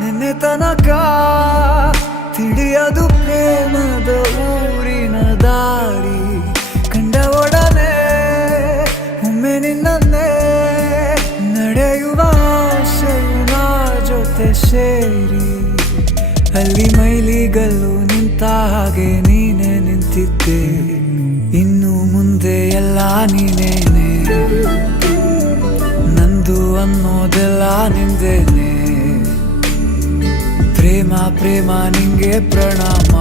ನಿನ್ನೆ ತನಕ ತಿಳಿಯದು ಪ್ರೇಮದ ಊರಿನ ದಾರಿ. ಕಂಡ ಒಡನೆ ಒಮ್ಮೆ ನಿನ್ನೇ ನಡೆಯುವ ಆಸೆಯು ನಾ ಜೊತೆ ಸೇರಿ. ಅಲ್ಲಿ ಮೈಲಿಗಲ್ಲು ನಿಂತ ಹಾಗೆ ನೀನೆ ನಿಂತಿದ್ದೆ, ಇನ್ನು ಮುಂದೆ ಎಲ್ಲ ನೀನೇನೆ, ನಂದು ಅನ್ನೋದೆಲ್ಲ ನಿಂದೇನೆ. ಪ್ರೇಮ ಪ್ರೇಮ ನಿಂಗೆ ಪ್ರಣಾಮ,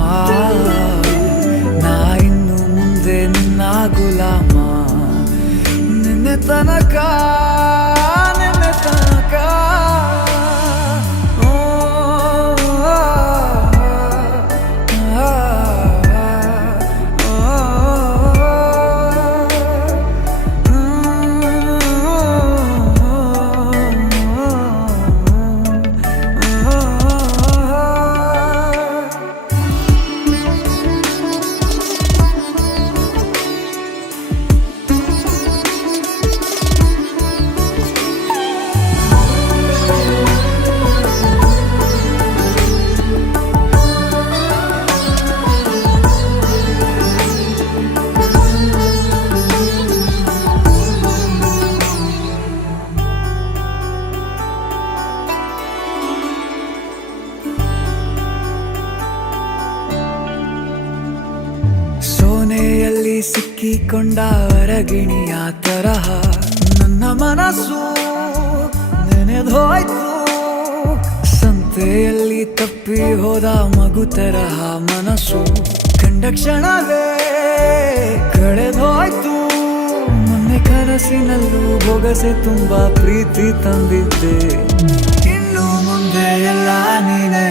ನಾ ಇನ್ನು ಮುಂದೆ ನಿನ್ನ ಗುಲಾಮ. ನಿನ್ನೆ ತನಕ ಸೋನೆಯಲ್ಲಿ ಸಿಕ್ಕಿಕೊಂಡ ಅರಗಿಣಿಯ ತರಹ ನನ್ನ ಮನಸ್ಸು ನೆನೆದೋಯ್ತು. ಸಂತೆಯಲ್ಲಿ ತಪ್ಪಿ ಹೋದ ಮಗು ತರಹ ಮನಸ್ಸು ಕಂಡ ಕ್ಷಣವೇ ಕಳೆದೋಯ್ತು. ಮೊನ್ನೆ ಕನಸಿನಲ್ಲೂ ಬೊಗಸೆ ತುಂಬಾ ಪ್ರೀತಿ ತಂದಿದ್ದೆ, ಇನ್ನು ಮುಂದೆ ಎಲ್ಲ ನೀನೇ,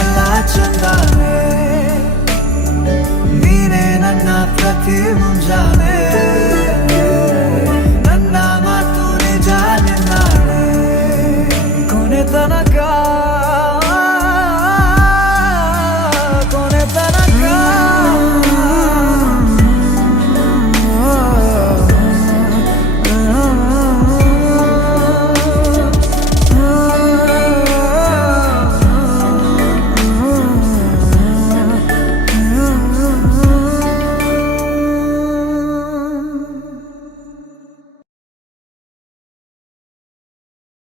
ಎಲ್ಲ ಚಂದಾನೆ, ನೀನೇ ನನ್ನ ಪ್ರತಿ ಮುಂಜಾನೆ.